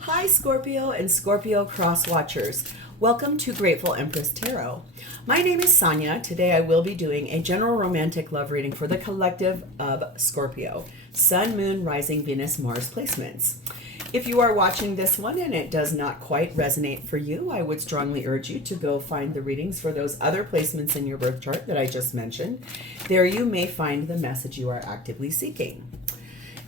Hi Scorpio and Scorpio cross watchers. Welcome to Grateful Empress Tarot. My name is Sonia. Today I will be doing a general romantic love reading for the collective of Scorpio. Sun, Moon, Rising, Venus, Mars placements. If you are watching this one and it does not quite resonate for you, I would strongly urge you to go find the readings for those other placements in your birth chart that I just mentioned. There you may find the message you are actively seeking.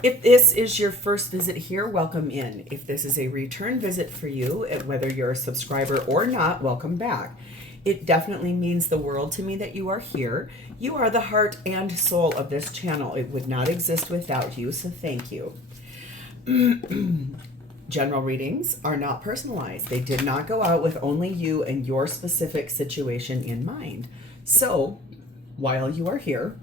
If this is your first visit here, welcome in. If this is a return visit for you, whether you're a subscriber or not, welcome back. It definitely means the world to me that you are here. You are the heart and soul of this channel. It would not exist without you, so thank you. General readings are not personalized. They did not go out with only you and your specific situation in mind. So, while you are here,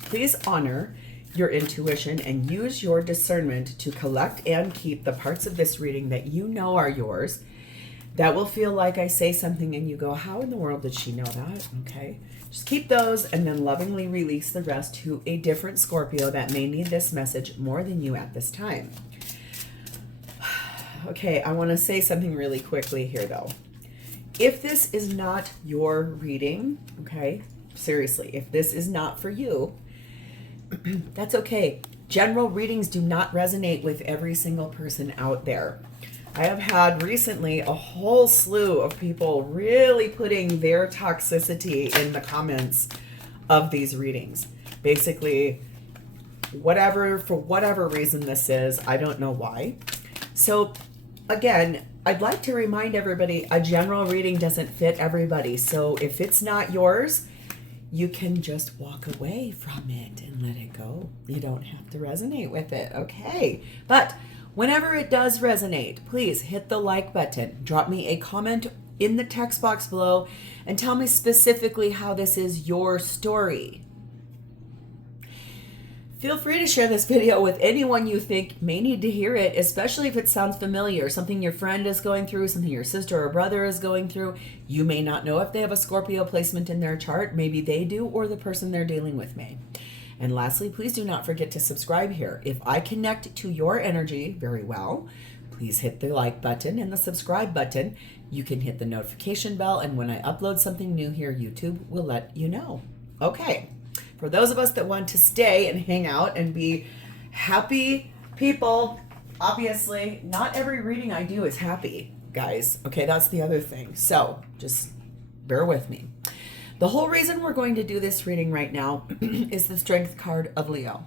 please honor your intuition and use your discernment to collect and keep the parts of this reading that you know are yours. That will feel like I say something and you go, how in the world did she know that? Okay, just keep those and then lovingly release the rest to a different Scorpio that may need this message more than you at this time. Okay, I want to say something really quickly here though. If this is not your reading, okay, seriously, if this is not for you, that's okay. General readings do not resonate with every single person out there. I have had recently a whole slew of people really putting their toxicity in the comments of these readings. Basically, for whatever reason this is, I don't know why. So again, I'd like to remind everybody a general reading doesn't fit everybody. So if it's not yours, you can just walk away from it and let it go. You don't have to resonate with it, okay? But whenever it does resonate, please hit the like button. Drop me a comment in the text box below and tell me specifically how this is your story. Feel free to share this video with anyone you think may need to hear it, especially if it sounds familiar, something your friend is going through, something your sister or brother is going through. You may not know if they have a Scorpio placement in their chart. Maybe they do, or the person they're dealing with may. And lastly, please do not forget to subscribe here. If I connect to your energy very well, please hit the like button and the subscribe button. You can hit the notification bell, and when I upload something new here, YouTube will let you know. Okay. For those of us that want to stay and hang out and be happy people, obviously, not every reading I do is happy, guys. Okay, that's the other thing. So just bear with me. The whole reason we're going to do this reading right now is the Strength card of Leo.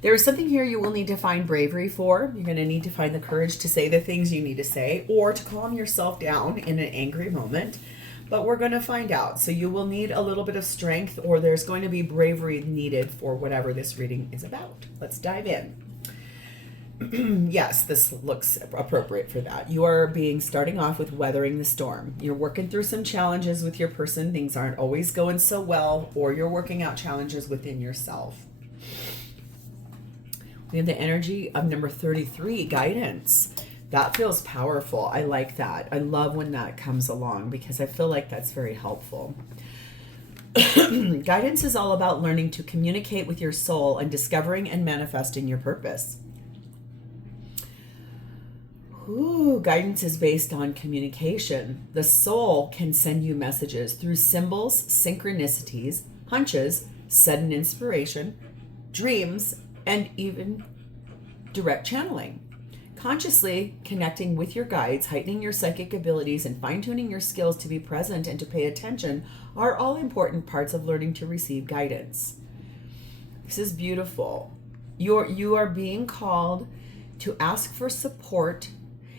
There is something here you will need to find bravery for. You're going to need to find the courage to say the things you need to say or to calm yourself down in an angry moment. But we're going to find out. So you will need a little bit of strength, or there's going to be bravery needed for whatever this reading is about. Let's dive in. Yes, this looks appropriate for that. You are starting off with weathering the storm. You're working through some challenges with your person. Things aren't always going so well, or you're working out challenges within yourself. We have the energy of number 33, guidance. That feels powerful. I like that. I love when that comes along because I feel like that's very helpful. Guidance is all about learning to communicate with your soul and discovering and manifesting your purpose. Ooh, guidance is based on communication. The soul can send you messages through symbols, synchronicities, hunches, sudden inspiration, dreams, and even direct channeling. Consciously connecting with your guides, heightening your psychic abilities, and fine-tuning your skills to be present and to pay attention are all important parts of learning to receive guidance. This is beautiful. You are being called to ask for support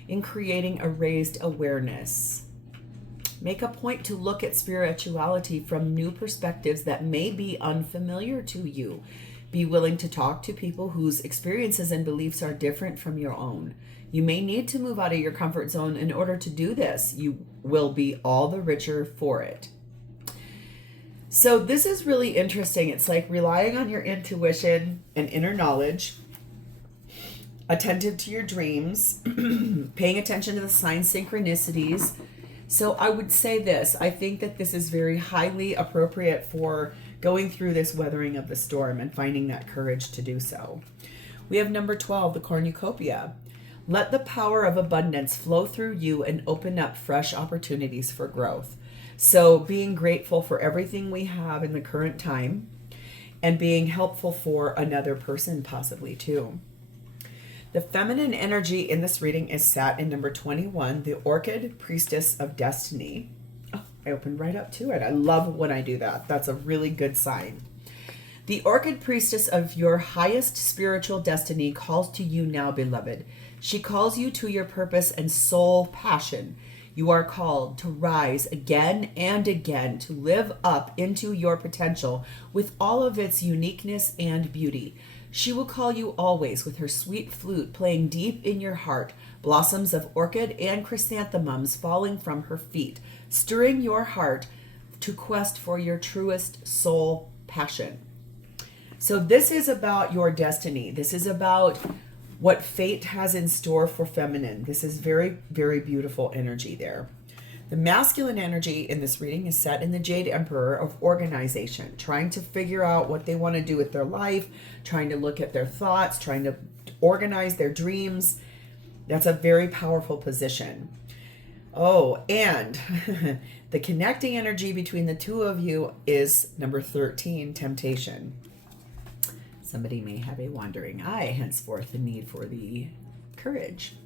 in creating a raised awareness. Make a point to look at spirituality from new perspectives that may be unfamiliar to you. Be willing to talk to people whose experiences and beliefs are different from your own. You may need to move out of your comfort zone in order to do this. You will be all the richer for it. So this is really interesting. It's like relying on your intuition and inner knowledge, attentive to your dreams, paying attention to the sign synchronicities. So I would say this. I think that this is very highly appropriate for going through this weathering of the storm and finding that courage to do so. We have number 12, the cornucopia. Let the power of abundance flow through you and open up fresh opportunities for growth. So being grateful for everything we have in the current time and being helpful for another person possibly too. The feminine energy in this reading is sat in number 21, the Orchid Priestess of Destiny. Oh, I opened right up to it. I love when I do that. That's a really good sign. The Orchid Priestess of your highest spiritual destiny calls to you now, beloved. She calls you to your purpose and soul passion. You are called to rise again and again, to live up into your potential with all of its uniqueness and beauty. She will call you always with her sweet flute playing deep in your heart, blossoms of orchid and chrysanthemums falling from her feet, stirring your heart to quest for your truest soul passion. So this is about your destiny. This is about what fate has in store for feminine. This is very, very beautiful energy there. The masculine energy in this reading is set in the Jade Emperor of organization, trying to figure out what they want to do with their life, trying to look at their thoughts, trying to organize their dreams. That's a very powerful position. Oh, and the connecting energy between the two of you is number 13, temptation. Somebody may have a wandering eye, henceforth the need for the courage.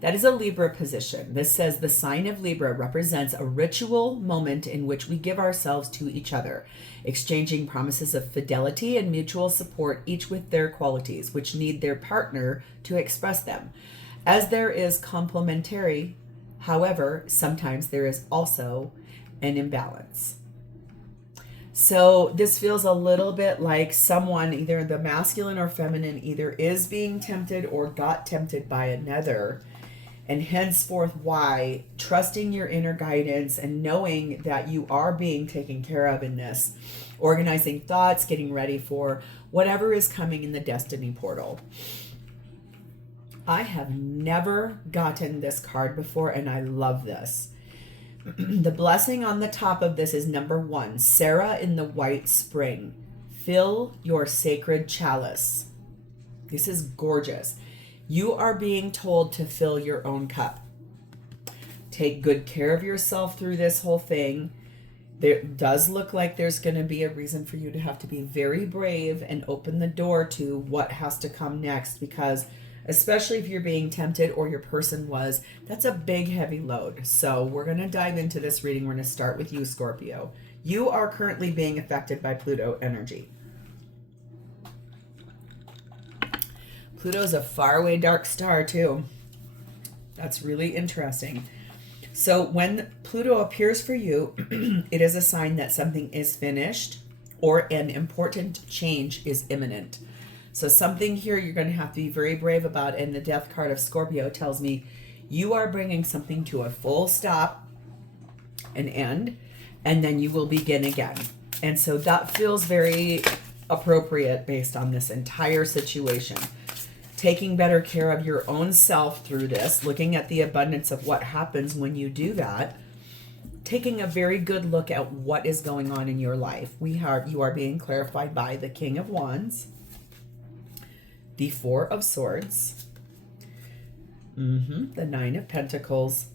That is a Libra position. This says the sign of Libra represents a ritual moment in which we give ourselves to each other, exchanging promises of fidelity and mutual support, each with their qualities, which need their partner to express them. As there is complementary, however, sometimes there is also an imbalance. So this feels a little bit like someone, either the masculine or feminine, either is being tempted or got tempted by another. And henceforth, why trusting your inner guidance and knowing that you are being taken care of in this, organizing thoughts, getting ready for whatever is coming in the destiny portal. I have never gotten this card before, and I love this. The blessing on the top of this is number 1, Sarah in the White Spring. Fill your sacred chalice. This is gorgeous. You are being told to fill your own cup. Take good care of yourself through this whole thing. There does look like there's going to be a reason for you to have to be very brave and open the door to what has to come next, because especially if you're being tempted or your person was, that's a big, heavy load. So we're going to dive into this reading. We're going to start with you, Scorpio. You are currently being affected by Pluto energy. Pluto's a faraway dark star too. That's really interesting. So when Pluto appears for you, it is a sign that something is finished or an important change is imminent. So something here you're going to have to be very brave about. And the death card of Scorpio tells me you are bringing something to a full stop, an end, and then you will begin again. And so that feels very appropriate based on this entire situation. Taking better care of your own self through this, looking at the abundance of what happens when you do that, taking a very good look at what is going on in your life. You are being clarified by the King of Wands, the Four of Swords, the Nine of Pentacles,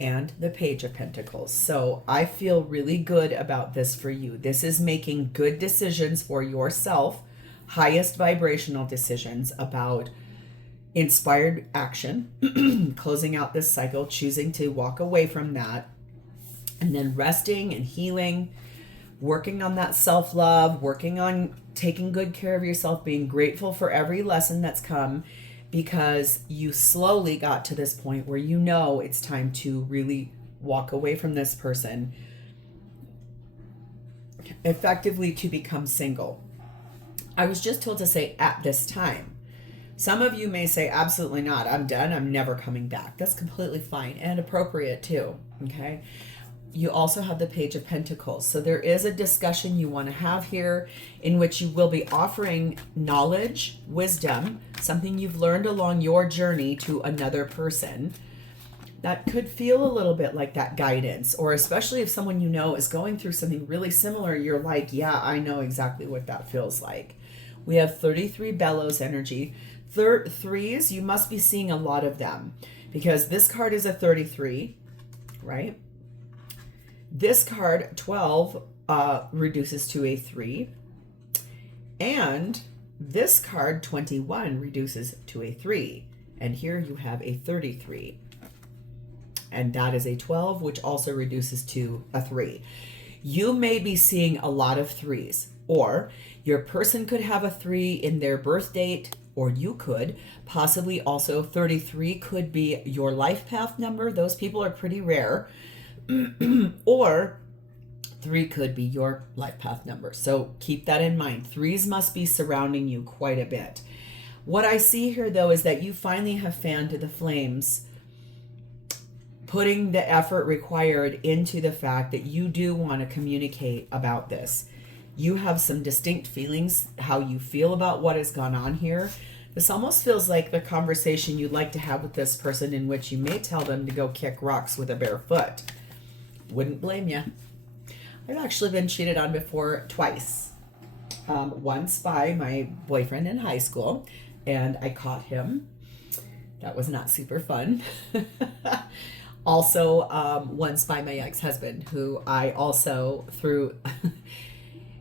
and the Page of Pentacles. So I feel really good about this for you. This is making good decisions for yourself, highest vibrational decisions about inspired action, closing out this cycle, choosing to walk away from that, and then resting and healing, working on that self-love, working on taking good care of yourself, being grateful for every lesson that's come, because you slowly got to this point where you know it's time to really walk away from this person, effectively to become single. I was just told to say at this time. Some of you may say, absolutely not. I'm done. I'm never coming back. That's completely fine and appropriate too. Okay. You also have the Page of Pentacles. So there is a discussion you want to have here in which you will be offering knowledge, wisdom, something you've learned along your journey to another person. That could feel a little bit like that guidance, or especially if someone you know is going through something really similar, you're like, yeah, I know exactly what that feels like. We have 33 bellows energy. threes, you must be seeing a lot of them, because this card is a 33, right? This card, 12, reduces to a 3. And this card, 21, reduces to a 3. And here you have a 33. And that is a 12, which also reduces to a 3. You may be seeing a lot of 3s, or your person could have a 3 in their birth date, or you could possibly also, 33 could be your life path number. Those people are pretty rare. Or 3 could be your life path number. So keep that in mind. 3s must be surrounding you quite a bit. What I see here, though, is that you finally have fanned to the flames, putting the effort required into the fact that you do want to communicate about this. You have some distinct feelings, how you feel about what has gone on here. This almost feels like the conversation you'd like to have with this person, in which you may tell them to go kick rocks with a bare foot. Wouldn't blame you. I've actually been cheated on before, twice. Once by my boyfriend in high school, and I caught him. That was not super fun. Also, once by my ex-husband, who I also threw...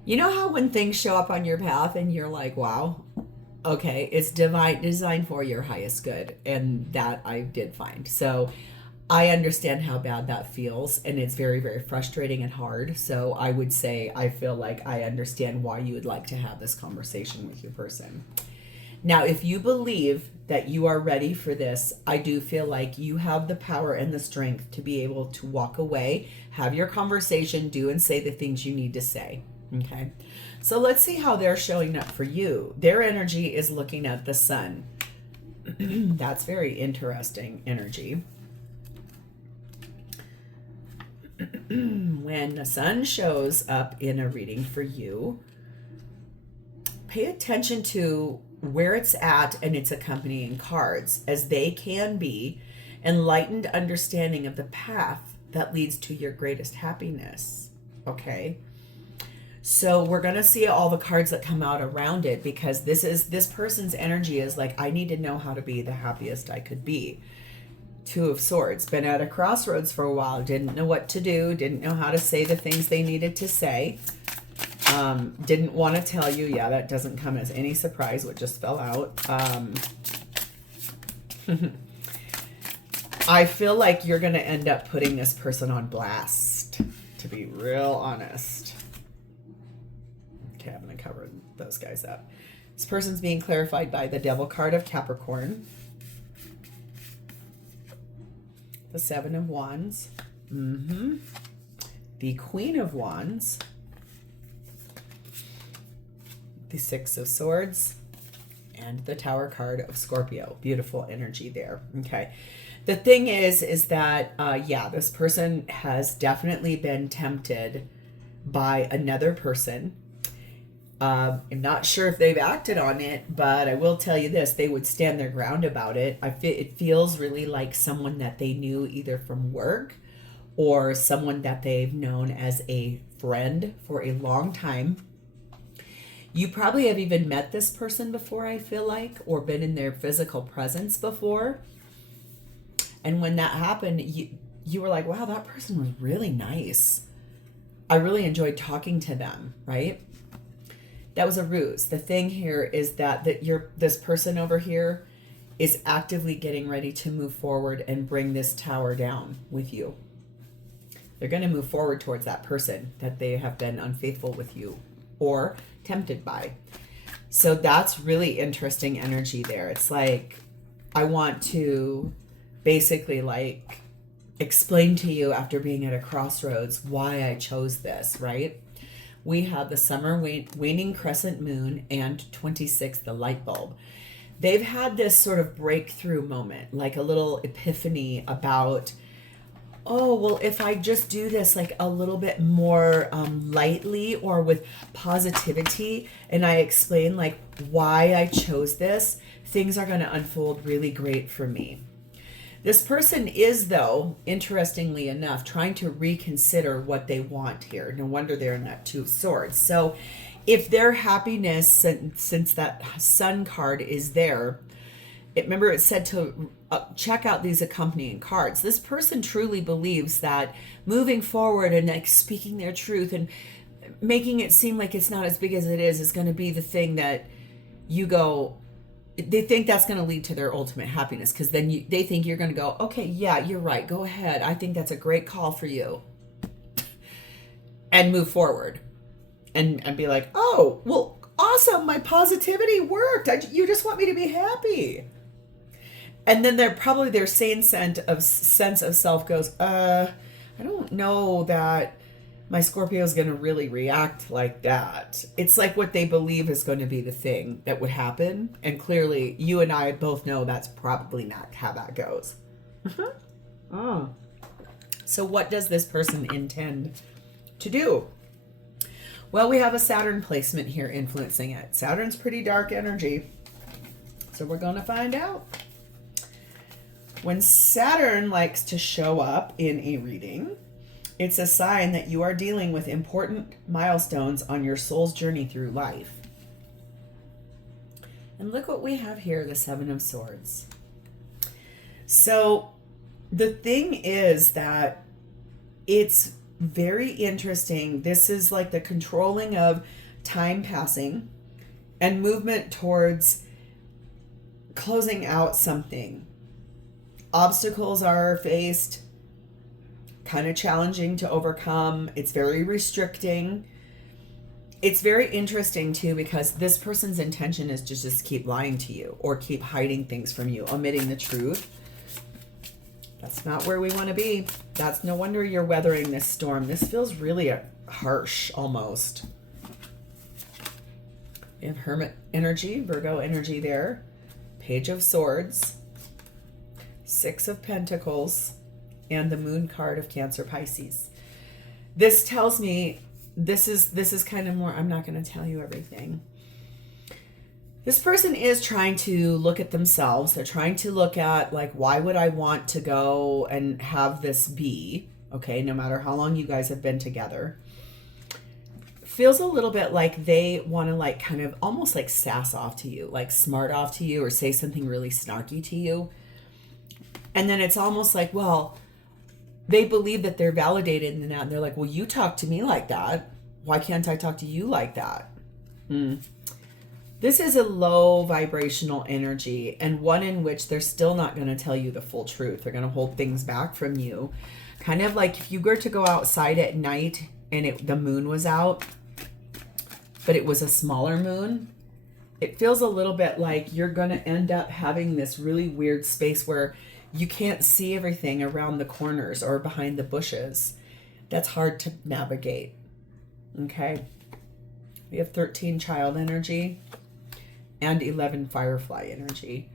You know how when things show up on your path and you're like, wow, okay, it's divine, designed for your highest good. And that I did find. So I understand how bad that feels, and it's very, very frustrating and hard. So I would say I feel like I understand why you would like to have this conversation with your person. Now, if you believe that you are ready for this, I do feel like you have the power and the strength to be able to walk away, have your conversation, do and say the things you need to say. Okay, so let's see how they're showing up for you. Their energy is looking at the sun. That's very interesting energy. When the sun shows up in a reading for you, pay attention to where it's at and its accompanying cards, as they can be enlightened understanding of the path that leads to your greatest happiness. Okay, so we're going to see all the cards that come out around it, because this person's energy is like, I need to know how to be the happiest I could be. 2 of Swords, been at a crossroads for a while, didn't know what to do, didn't know how to say the things they needed to say, didn't want to tell you. Yeah, that doesn't come as any surprise what just fell out. I feel like you're going to end up putting this person on blast, to be real honest. Okay, I'm going to cover those guys up. This person's being clarified by the Devil card of Capricorn, the 7 of Wands, the Queen of Wands, the 6 of Swords, and the Tower card of Scorpio. Beautiful energy there. Okay. The thing is that, yeah, this person has definitely been tempted by another person. I'm not sure if they've acted on it, but I will tell you this, they would stand their ground about it. It feels really like someone that they knew either from work or someone that they've known as a friend for a long time. You probably have even met this person before, I feel like, or been in their physical presence before. And when that happened, you were like, wow, that person was really nice. I really enjoyed talking to them, right? That was a ruse. The thing here is that this person over here is actively getting ready to move forward and bring this tower down with you. They're going to move forward towards that person that they have been unfaithful with you or tempted by. So that's really interesting energy there. It's like, I want to basically like explain to you after being at a crossroads why I chose this, right? We have the summer waning crescent moon and 26, the light bulb. They've had this sort of breakthrough moment, like a little epiphany about, oh, well, if I just do this like a little bit more lightly or with positivity, and I explain like why I chose this, things are going to unfold really great for me. This person is, though, interestingly enough, trying to reconsider what they want here. No wonder they're in that 2 of Swords. So if their happiness, since that Sun card is there, remember it said to check out these accompanying cards. This person truly believes that moving forward and like speaking their truth and making it seem like it's not as big as it is going to be the thing that you go, they think that's going to lead to their ultimate happiness, because then they think you're going to go, okay, yeah, you're right, go ahead, I think that's a great call for you, and move forward and be like, oh, well, awesome, my positivity worked, you just want me to be happy. And then their sane sense of self goes, I don't know that my Scorpio is going to really react like that. It's like what they believe is going to be the thing that would happen. And clearly, you and I both know that's probably not how that goes. Oh. So what does this person intend to do? Well, we have a Saturn placement here influencing it. Saturn's pretty dark energy. So we're going to find out. When Saturn likes to show up in a reading, it's a sign that you are dealing with important milestones on your soul's journey through life. And look what we have here, the Seven of Swords. So the thing is that it's very interesting. This is like the controlling of time passing and movement towards closing out something. Obstacles are faced, kind of challenging to overcome. It's very restricting. It's very interesting too, because this person's intention is to just keep lying to you or keep hiding things from you, omitting the truth. That's not where we want to be. That's no wonder you're weathering this storm. This feels really harsh almost. We have Hermit energy, Virgo energy there. Page of Swords, Six of Pentacles, and the Moon card of Cancer Pisces. This tells me this is kind of more, I'm not going to tell you everything. This person is trying to look at themselves. They're trying to look at, like, why would I want to go and have this be? Okay, no matter how long you guys have been together. Feels a little bit like they want to, like, kind of almost like sass off to you, like smart off to you, or say something really snarky to you. And then it's almost like, well, they believe that they're validated in that. And they're like, well, you talk to me like that. Why can't I talk to you like that? This is a low vibrational energy, and one in which they're still not going to tell you the full truth. They're going to hold things back from you. Kind of like if you were to go outside at night and the moon was out, but it was a smaller moon, it feels a little bit like you're going to end up having this really weird space where you can't see everything around the corners or behind the bushes. That's hard to navigate. Okay. We have 13 child energy and 11 firefly energy.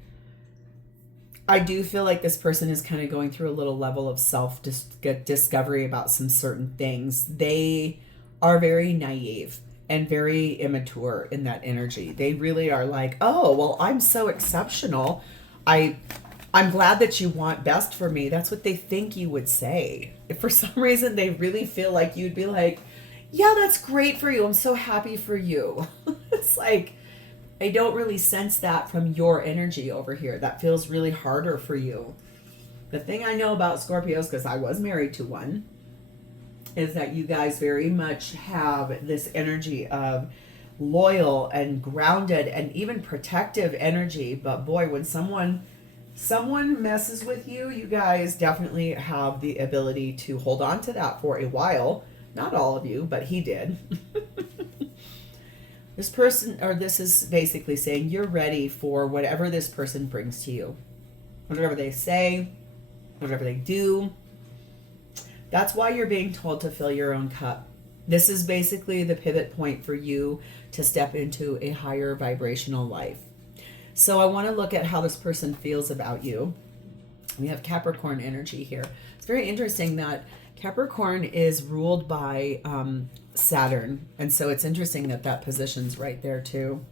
I do feel like this person is kind of going through a little level of self-discovery about some certain things. They are very naive and very immature in that energy. They really are like, oh, well, I'm so exceptional. I'm glad that you want best for me. That's what they think you would say. If for some reason they really feel like you'd be like, yeah, that's great for you. I'm so happy for you. It's like, I don't really sense that from your energy over here. That feels really harder for you. The thing I know about Scorpios, because I was married to one, is that you guys very much have this energy of loyal and grounded and even protective energy. But boy, when someone messes with you, you guys definitely have the ability to hold on to that for a while. Not all of you, but he did. This person, or this is basically saying you're ready for whatever this person brings to you. Whatever they say, whatever they do. That's why you're being told to fill your own cup. This is basically the pivot point for you to step into a higher vibrational life. So I want to look at how this person feels about you. We have Capricorn energy here. It's very interesting that Capricorn is ruled by Saturn. And so it's interesting that that position's right there too.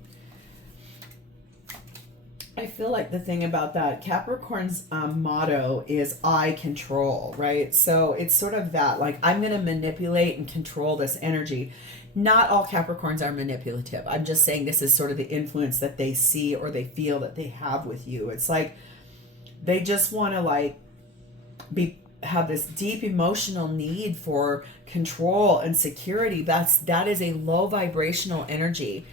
I feel like the thing about that, Capricorn's motto is I control, right? So it's sort of that, like, I'm going to manipulate and control this energy. Not all Capricorns are manipulative. I'm just saying this is sort of the influence that they see or they feel that they have with you. It's like they just want to like have this deep emotional need for control and security. That is a low vibrational energy.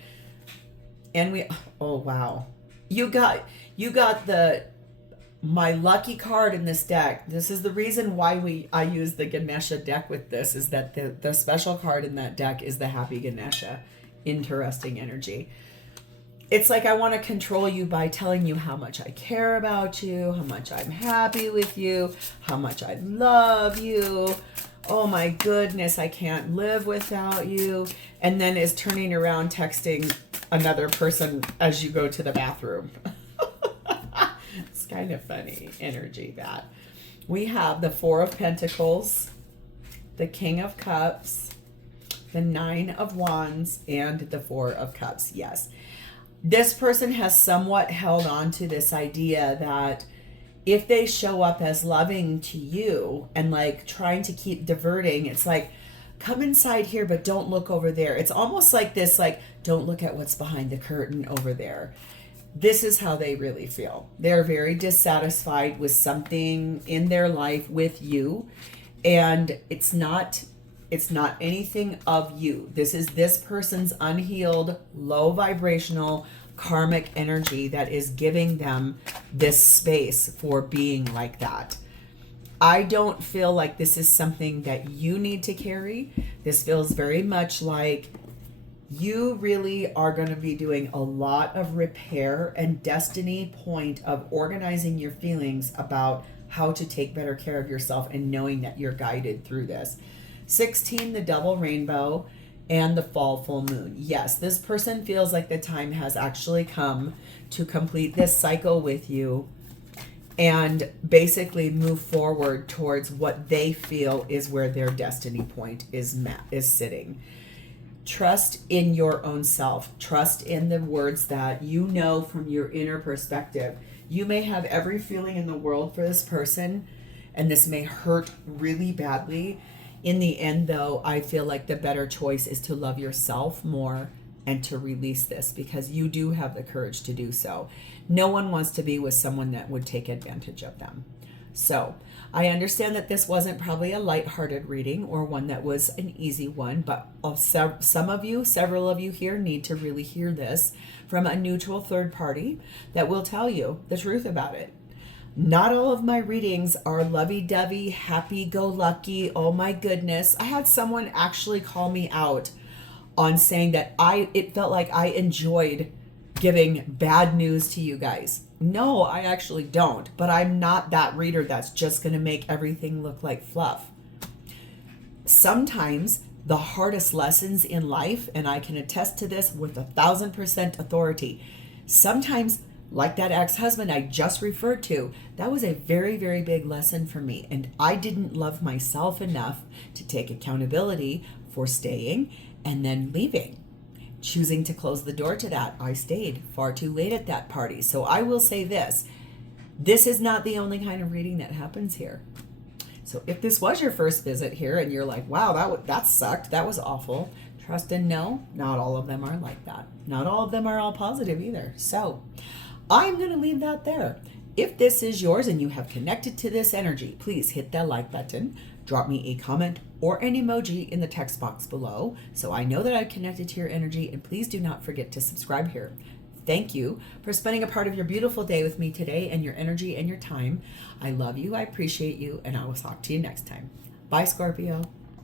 And oh wow. You got my lucky card in this deck. This is the reason why I use the Ganesha deck with this, is that the special card in that deck is the Happy Ganesha. Interesting energy. It's like I want to control you by telling you how much I care about you, how much I'm happy with you, how much I love you. Oh my goodness, I can't live without you. And then is turning around texting another person as you go to the bathroom. It's kind of funny energy that. We have the Four of Pentacles, the King of Cups, the Nine of Wands, and the Four of Cups. Yes. This person has somewhat held on to this idea that if they show up as loving to you and like trying to keep diverting, it's like, come inside here, but don't look over there. It's almost like this, like, don't look at what's behind the curtain over there. This is how they really feel. They're very dissatisfied with something in their life with you. And it's not anything of you. This is this person's unhealed, low vibrational, karmic energy that is giving them this space for being like that. I don't feel like this is something that you need to carry. This feels very much like you really are going to be doing a lot of repair and destiny point of organizing your feelings about how to take better care of yourself and knowing that you're guided through this. 16, the double rainbow, and the fall full moon. Yes, this person feels like the time has actually come to complete this cycle with you and basically move forward towards what they feel is where their destiny point is sitting. Trust in your own self. Trust in the words that you know from your inner perspective. You may have every feeling in the world for this person, and this may hurt really badly. In the end, though, I feel like the better choice is to love yourself more and to release this, because you do have the courage to do so. No one wants to be with someone that would take advantage of them. So I understand that this wasn't probably a lighthearted reading or one that was an easy one, but several of you here need to really hear this from a neutral third party that will tell you the truth about it. Not all of my readings are lovey-dovey, happy-go-lucky. Oh my goodness. I had someone actually call me out on saying that it felt like I enjoyed giving bad news to you guys. No, I actually don't. But I'm not that reader that's just going to make everything look like fluff. Sometimes the hardest lessons in life, and I can attest to this with 1,000% authority, sometimes, like that ex-husband I just referred to, that was a very, very big lesson for me. And I didn't love myself enough to take accountability for staying and then leaving. Choosing to close the door to that. I stayed far too late at that party. So I will say this is not the only kind of reading that happens here. So if this was your first visit here and you're like, wow, that sucked, that was awful, trust and know, not all of them are like that. Not all of them are all positive either. So I'm going to leave that there. If this is yours and you have connected to this energy, please hit that like button, drop me a comment or an emoji in the text box below so I know that I've connected to your energy, and please do not forget to subscribe here. Thank you for spending a part of your beautiful day with me today and your energy and your time. I love you, I appreciate you, and I will talk to you next time. Bye, Scorpio.